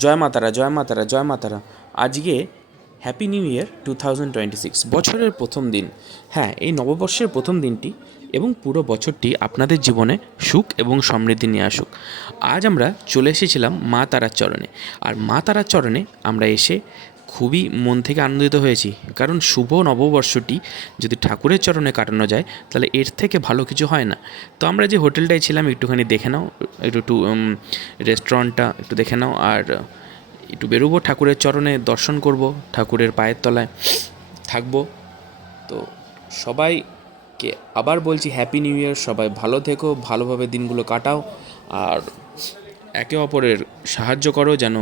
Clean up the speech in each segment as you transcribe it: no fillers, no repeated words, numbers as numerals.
জয় মাতারা, জয় মাতারা, জয় মাতারা। আজকে হ্যাপি নিউ ইয়ার 2026, বছরের প্রথম দিন। হ্যাঁ, এই নববর্ষের প্রথম দিনটি এবং পুরো বছরটি আপনাদের জীবনে সুখ এবং সমৃদ্ধি নিয়ে আসুক। আজ আমরা চলে এসেছিলাম মা তারার চরণে, আর মা তারার চরণে আমরা এসে খুবই মন থেকে আনন্দিত হয়েছি, কারণ শুভ নববর্ষটি যদি ঠাকুরের চরণে কাটানো যায় তাহলে এর থেকে ভালো কিছু হয় না। তো আমরা যে হোটেলটায় ছিলাম একটুখানি দেখে নাও, একটু রেস্টুরেন্টটা একটু দেখে নাও, আর একটু বেরোবো, ঠাকুরের চরণে দর্শন করব, ঠাকুরের পায়ের তলায় থাকবো। তো সবাইকে আবার বলছি হ্যাপি নিউ ইয়ার। সবাই ভালো থেকো, ভালোভাবে দিনগুলো কাটাও, আর একে অপরের সাহায্য করো, যেন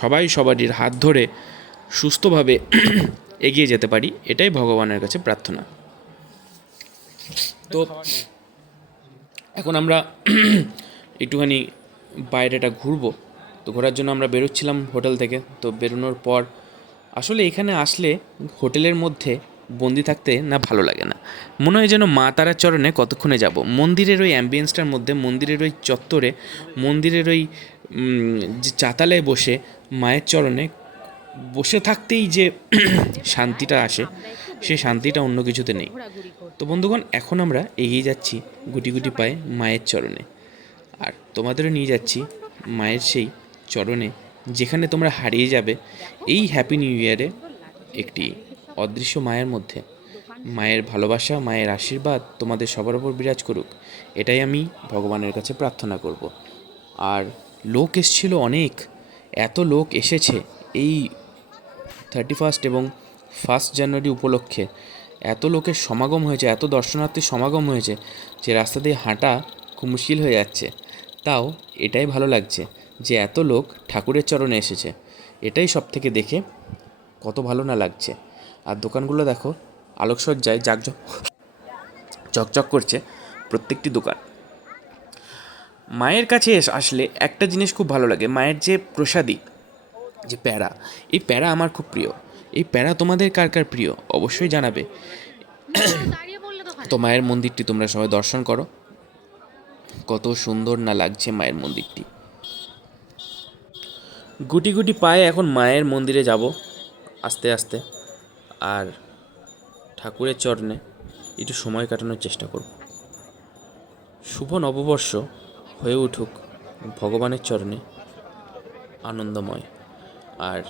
সবাই সবারই হাত ধরে সুস্থভাবে এগিয়ে যেতে পারি, এটাই ভগবানের কাছে প্রার্থনা। তো এখন আমরা একটুখানি বাইরেটা ঘুরবো। তো ঘোরার জন্য আমরা বেরোচ্ছিলাম হোটেল থেকে। তো বেরোনোর পর আসলে এখানে আসলে হোটেলের মধ্যে বন্দি থাকতে না ভালো লাগে না, মনে হয় যেন মা তারার চরণে কতক্ষণে যাব। মন্দিরের ওই অ্যাম্বিয়েন্সটার মধ্যে, মন্দিরের ওই চত্বরে, মন্দিরের ওই যে চাতালে বসে মায়ের চরণে বসে থাকতেই যে শান্তিটা আসে, সেই শান্তিটা অন্য কিছুতে নেই। তো বন্ধুগণ, এখন আমরা এগিয়ে যাচ্ছি গুটি গুটি পায়ে মায়ের চরণে, আর তোমাদেরও নিয়ে যাচ্ছি মায়ের সেই চরণে, যেখানে তোমরা হারিয়ে যাবে এই হ্যাপি নিউ ইয়ারে একটি অদৃশ্য মায়ের মধ্যে। মায়ের ভালোবাসা, মায়ের আশীর্বাদ তোমাদের সবার উপর বিরাজ করুক, এটাই আমি ভগবানের কাছে প্রার্থনা করব। আর লোক এসেছিল অনেক, এত লোক এসেছে এই 31 এবং 1 জানুয়ারি উপলক্ষে। এত লোকের সমাগম হয়েছে, এত দর্শনার্থীর সমাগম হয়েছে যে রাস্তা দিয়ে হাঁটা খুব মুশকিল হয়ে যাচ্ছে। তাও এটাই ভালো লাগছে যে এত লোক ঠাকুরের চরণে এসেছে, এটাই সব থেকে দেখে কত ভালো না লাগছে। আর দোকানগুলো দেখো, আলোকসজ্জায় চকচক করছে প্রত্যেকটি দোকান। মায়ের কাছে আসলে একটা জিনিস খুব ভালো লাগে, মায়ের যে প্রসাদী, যে প্যারা, এই প্যারা আমার খুব প্রিয়। এই প্যারা তোমাদের কার কার প্রিয় অবশ্যই জানাবে। তো মায়ের মন্দিরটি তোমরা সবাই দর্শন করো, কত সুন্দর না লাগছে মায়ের মন্দিরটি। গুটি গুটি পায়ে এখন মায়ের মন্দিরে যাব আস্তে আস্তে, আর ঠাকুরের চরণে একটু সময় কাটানোর চেষ্টা করব। শুভ নববর্ষ হয়ে উঠুক ভগবানের চরণে আনন্দময়, আর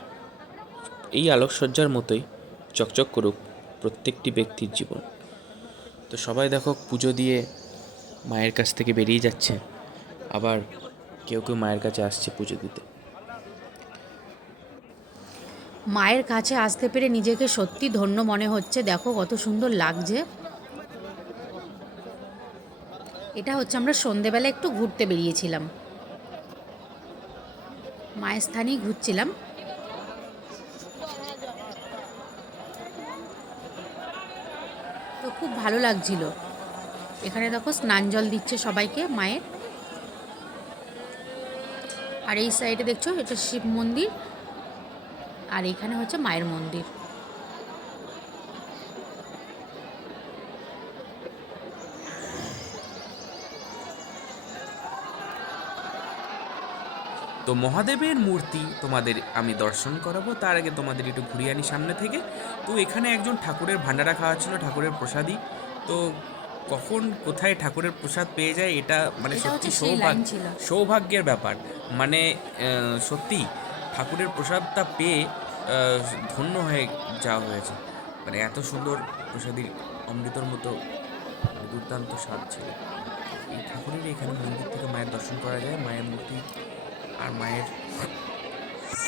এই আলোকসজ্জার মতোই চকচক করুক প্রত্যেকটি ব্যক্তির জীবন। তো সবাই দেখো পুজো দিয়ে মায়ের কাছ থেকে বেরিয়ে যাচ্ছে, আবার কেউ কেউ মায়ের কাছে আসছে পুজো দিতে। মায়ের কাছে আসতে পেরে নিজেকে সত্যি ধন্য মনে হচ্ছে। দেখো কত সুন্দর লাগছে। এটা হচ্ছে আমরা সন্ধেবেলা একটু ঘুরতে বেরিয়েছিলাম, মায়ের স্থানেই ঘুরছিলাম। তো খুব ভালো লাগছিল। এখানে দেখো স্নান জল দিচ্ছে সবাইকে মায়ের। আর এই সাইডে দেখছো এটা শিব মন্দির, আর এখানে হচ্ছে মায়ের মন্দির। তো মহাদেবের মূর্তি তোমাদের আমি দর্শন করাবো, তার আগে তোমাদের একটু ঘুরিয়ে আনি সামনে থেকে। তো এখানে একজন ঠাকুরের ভান্ডারা খাওয়াচ্ছিল, ঠাকুরের প্রসাদী। তো কখন কোথায় ঠাকুরের প্রসাদ পেয়ে যায়, এটা মানে এটা সত্যি হচ্ছে সেই লাইন ছিল। সৌভাগ্যের ব্যাপার। মানে সত্যি ঠাকুরের প্রসাদটা পেয়ে ধন্য হয়ে যাওয়া হয়েছে। মানে এত সুন্দর প্রসাদী, অমৃতর মতো দুর্দান্ত স্বাদ ছিল। এই ঠাকুরের এখানে মন্দির থেকে মায়ের দর্শন করা যায়, মায়ের মূর্তি আর মায়ের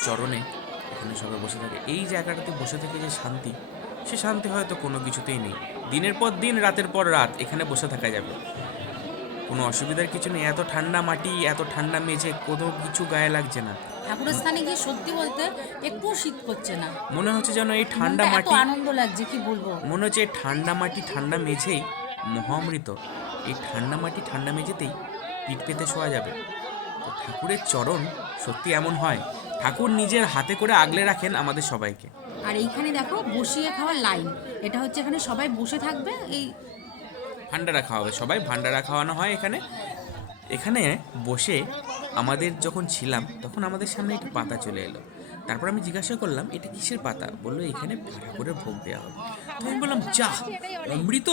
চরণে এখানে সবাই বসে থাকে। এই জায়গাটাতে বসে থেকে যে শান্তি, সে শান্তি হয়তো কোনো কিছুতেই নেই। দিনের পর দিন, রাতের পর রাত এখানে বসে থাকা যাবে, কোনো অসুবিধার কিছু নেই। এত ঠান্ডা মাটি, এত ঠান্ডা মেঝে, কোনো কিছু গায়ে লাগছে না। ঠাকুরের স্থানে গিয়ে সত্যি বলতে একটু শীত করছে না, মনে হচ্ছে যেন এই ঠান্ডা মনটা এত মাটি, আনন্দ লাগছে কি বলবো। মনে হচ্ছে এই ঠান্ডা মাটি, ঠান্ডা মেঝেই মহামৃত। এই ঠান্ডা মাটি, ঠান্ডা মেঝেতেই পিঠ পেতে শোয়া যাবে। তো ঠাকুরের চরণ সত্যি এমন হয়, ঠাকুর নিজের হাতে করে আগলে রাখেন আমাদের সবাইকে। আর এইখানে দেখো বসিয়ে খাওয়ার লাইন, এটা হচ্ছে এখানে সবাই বসে থাকবে। এই ভান্ডারা খাওয়াবে, সবাই ভান্ডারা খাওয়ানো হয় এখানে। এখানে বসে আমাদের যখন ছিলাম তখন আমাদের সামনে একটা পাতা চলে এলো। তারপর আমি জিজ্ঞাসা করলাম এটা কিসের পাতা, বললো এখানে ঠাকুরের ভোগ দেওয়া হবে। তো আমি বললাম যা, অমৃত,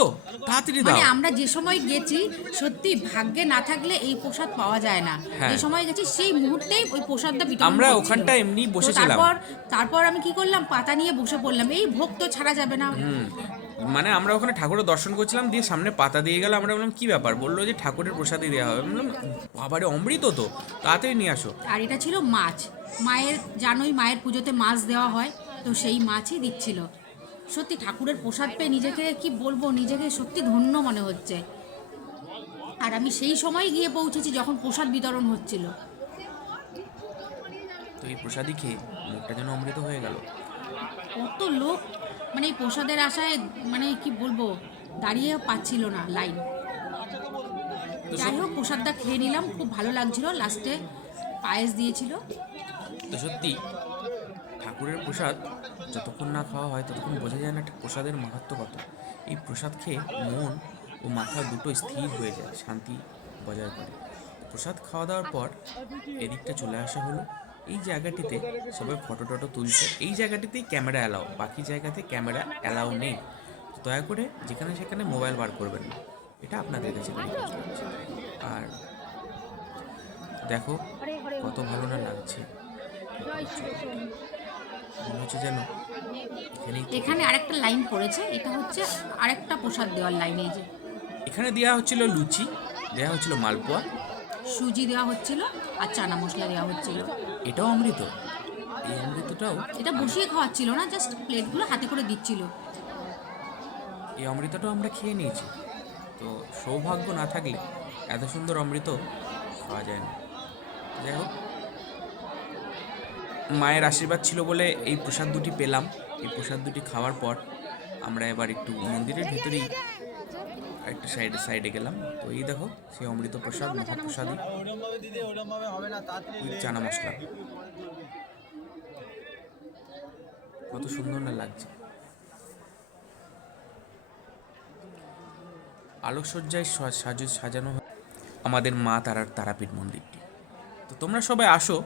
তাড়াতাড়ি মানে দাও। আমরা যে সময় গেছি সত্যি ভাগ্যে না থাকলে এই প্রসাদ পাওয়া যায় না। হ্যাঁ। যে সময় গেছি সেই মুহূর্তেই ওই প্রসাদটা বিতরণ আমরা হচ্ছিল। ওখানটা এমনি তো বসেছিলাম। তারপর আমি কি করলাম, পাতা নিয়ে বসে পড়লাম, এই ভোগ তো ছাড়া যাবে না। মানে আমরা ওখানে ঠাকুরের দর্শন করছিলাম, দিয়ে সামনে পাতা দিয়ে গেল। আমরা বললাম কি ব্যাপার, বললো যে ঠাকুরের প্রসাদই দেওয়া হবে। আমি বললাম বাবারে অমৃত তো, তাড়াতাড়ি নিয়ে আসো। আর এটা ছিল মাছ, মায়ের জানোই মায়ের পুজোতে মাছ দেওয়া হয়, তো সেই মাছই দিচ্ছিল। সত্যি ঠাকুরের প্রসাদ পেয়ে নিজেকে কি বলবো, নিজেকে সত্যি ধন্য মনে হচ্ছে। আর আমি সেই সময় গিয়ে পৌঁছেছি যখন প্রসাদ বিতরণ হচ্ছিল। তো এই প্রসাদই খেয়ে মুখটা যেন অমৃত হয়ে গেল। কত লোক মানে এই প্রসাদের আশায়, মানে কি বলবো, দাঁড়িয়ে পাচ্ছিল না লাইন। যাই হোক প্রসাদটা খেয়ে নিলাম, খুব ভালো লাগছিল। লাস্টে পায়েস দিয়েছিল। তো সত্যি ঠাকুরের প্রসাদ যতক্ষণ না খাওয়া হয় ততক্ষণ বোঝা যায় না প্রসাদের মাহাত্ম্য কত। এই প্রসাদ খেয়ে মন ও মাথা দুটো স্থির হয়ে যায়, শান্তি বজায় করে। প্রসাদ খাওয়া দাওয়ার পর এদিকটা চলে আসা হলো। এই জায়গাটিতে সবাই ফটো টটো তুলছে। এই জায়গাটিতেই ক্যামেরা অ্যালাও, বাকি জায়গাতে ক্যামেরা অ্যালাও নেই। তো দয়া করে যেখানে সেখানে মোবাইল বার করবেন না, এটা আপনাদের কাছে রিকোয়েস্ট করছি। আর দেখো কত ভালো না লাগছে, মনে হচ্ছে যেন এখানেই এখানে আরেকটা লাইন পড়েছে, এটা হচ্ছে আরেকটা প্রসাদ দেওয়ার লাইন। এই যে এখানে দেওয়া হচ্ছিল লুচি, দেওয়া হচ্ছিল মালপোয়া, সুজি দেওয়া হচ্ছিল আর চানা মশলা দেওয়া হচ্ছিল। এটাও অমৃত। এই অমৃতটাও, এটা বসিয়ে খাওয়াচ্ছিল না, জাস্ট প্লেটগুলো হাতে করে দিচ্ছিল। এই অমৃতটাও আমরা খেয়ে নিয়েছি। তো সৌভাগ্য না থাকলে এত সুন্দর অমৃত খাওয়া যায় না। যাই হোক, মায়ের আশীর্বাদ ছিল বলে এই প্রসাদ দুটি পেলাম। এই প্রসাদ দুটি খাওয়ার পর আমরা এবার একটু মন্দিরের ভেতরেই একটা সাইডে গেলাম। তো এই দেখো সেই অমৃত প্রসাদ, মহাপ্রসাদী চানা মশলা, কত সুন্দর না লাগছে। আলোকসজ্জায় সাজানো হয় আমাদের মা তারার তারাপীঠ মন্দিরটি। তো তোমরা সবাই আসো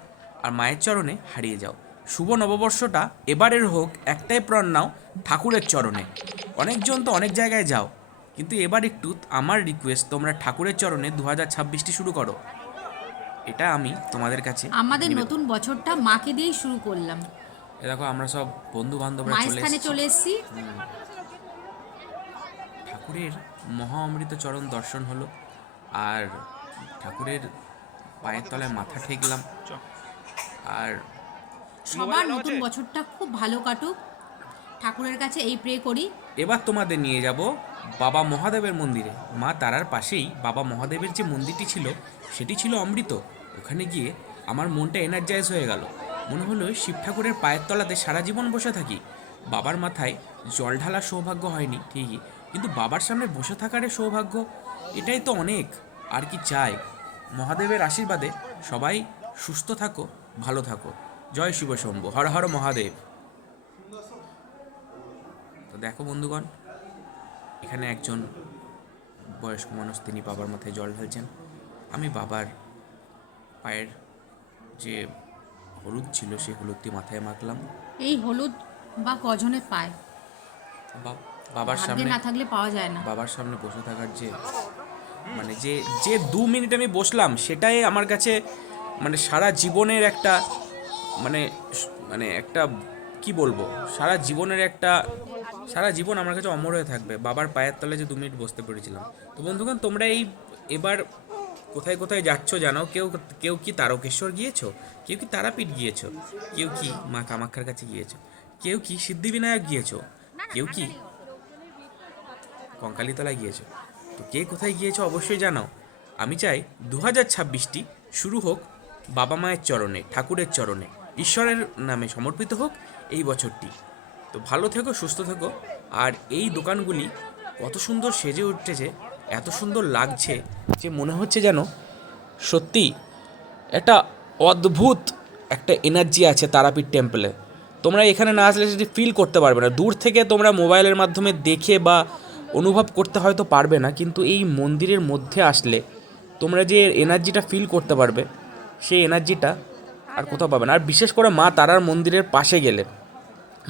আর মায়ের চরণে হারিয়ে যাও। শুভ নববর্ষটা এবারের হোক একটাই প্রাণ নাও ঠাকুরের চরণে। অনেকজন তো অনেক জায়গায় যাও, কিন্তু এবার একটু আমার রিকোয়েস্ট, তোমরা ঠাকুরের চরণে 2026টি শুরু করো। এটা আমি তোমাদের কাছে আমাদের নিবেদন। নতুন বছরটা মাকে দিয়েই শুরু করলাম। এ দেখো আমরা সব বন্ধু বান্ধবরা মায়ের চলে স্থানে এসেছি। চলে এসেছি। ঠাকুরের মহা অমৃত চরণ দর্শন হলো, আর ঠাকুরের পায়ের তলায় মাথা ঠেকলাম। আর সবার নতুন বছরটা খুব ভালো কাটুক, ঠাকুরের কাছে এই প্রে করি। এবার তোমাদের নিয়ে যাব বাবা মহাদেবের মন্দিরে। মা তারার পাশেই বাবা মহাদেবের যে মন্দিরটি ছিল সেটি ছিল অমৃত। ওখানে গিয়ে আমার মনটা এনার্জাইজ হয়ে গেল। মনে হলো শিব ঠাকুরের পায়ের তলাতে সারা জীবন বসে থাকি। বাবার মাথায় জল ঢালার সৌভাগ্য হয়নি ঠিকই, কিন্তু বাবার সামনে বসে থাকার সৌভাগ্য, এটাই তো অনেক। আর কি চাই? মহাদেবের আশীর্বাদে সবাই সুস্থ থাকো, ভালো থাকো। জয় শিব শম্ভু, হর হর মহাদেব। তো দেখো বন্ধুগণ, এখানে একজন বয়স্ক মানুষ, তিনি বাবার মাথায় জল ঢালছেন। আমি বাবার পায়ের যে হলুদ ছিল সেই হলুদটি মাথায় মাখলাম। এই হলুদ বা কজনে পায়, বাবার ভাগ্যে সামনে, না থাকলে পাওয়া যায় না। বাবার সামনে বসে থাকার যে মানে যে যে 2 মিনিট আমি বসলাম, সেটাই আমার কাছে মানে সারা জীবনের একটা মানে মানে একটা কি বলবো, সারা জীবন আমার কাছে অমর হয়ে থাকবে। বাবার পায়ের তলে যে 2 মিনিট বসতে পেরেছিলাম। তো বন্ধুগণ, তোমরা এবার কোথায় কোথায় যাচ্ছ জানাও। কেউ কেউ কি তারকেশ্বর গিয়েছো, কেউ কি তারাপীঠ গিয়েছো, কেউ কি মা কামাখ্যার কাছে গিয়েছো, কেউ কি সিদ্ধিবিনায়ক গিয়েছো, কেউ কি কঙ্কালীতলায় গিয়েছো। তো কে কোথায় গিয়েছো অবশ্যই জানাও। আমি চাই 2026টি শুরু হোক বাবা মায়ের চরণে, ঠাকুরের চরণে, ঈশ্বরের নামে সমর্পিত হোক এই বছরটি। তো ভালো থেকো, সুস্থ থেকো। আর এই দোকানগুলি কত সুন্দর সেজে উঠেছে, এত সুন্দর লাগছে যে মনে হচ্ছে যেন সত্যি একটা অদ্ভুত একটা এনার্জি আছে তারাপীঠ টেম্পলে। তোমরা এখানে না আসলে সেটি ফিল করতে পারবে না। দূর থেকে তোমরা মোবাইলের মাধ্যমে দেখে বা অনুভব করতে হয়তো পারবে না, কিন্তু এই মন্দিরের মধ্যে আসলে তোমরা যে এনার্জিটা ফিল করতে পারবে, সেই এনার্জিটা আর কোথাও পাবে না। আর বিশেষ করে মা তারার মন্দিরের পাশে গেলে,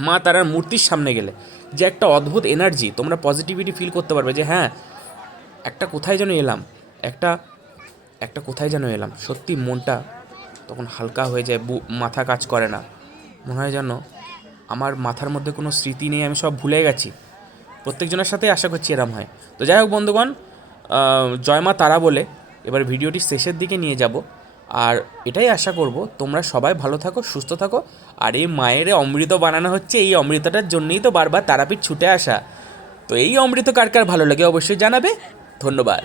মা তারার মূর্তির সামনে গেলে যে একটা অদ্ভুত এনার্জি, তোমরা পজিটিভিটি ফিল করতে পারবে যে হ্যাঁ একটা কোথায় যেন এলাম, একটা একটা কোথায় যেন এলাম। সত্যি মনটা তখন হালকা হয়ে যায়, মাথা কাজ করে না, মনে হয় যেন আমার মাথার মধ্যে কোনো স্মৃতি নেই, আমি সব ভুলে গেছি। প্রত্যেকজনের সাথে আশা করছি এরম হয়। তো যাই হোক বন্ধুগণ, জয় মা তারা বলে এবার ভিডিওটি শেষের দিকে নিয়ে যাব। আর এটাই আশা করব তোমরা সবাই ভালো থাকো, সুস্থ থাকো। আর এই মায়ের অমৃত বানানো হচ্ছে, এই অমৃতটার জন্যই তো বারবার তারাপীঠ ছুটে আসা। তো এই অমৃত কার কার ভালো লাগে অবশ্যই জানাবে। ধন্যবাদ।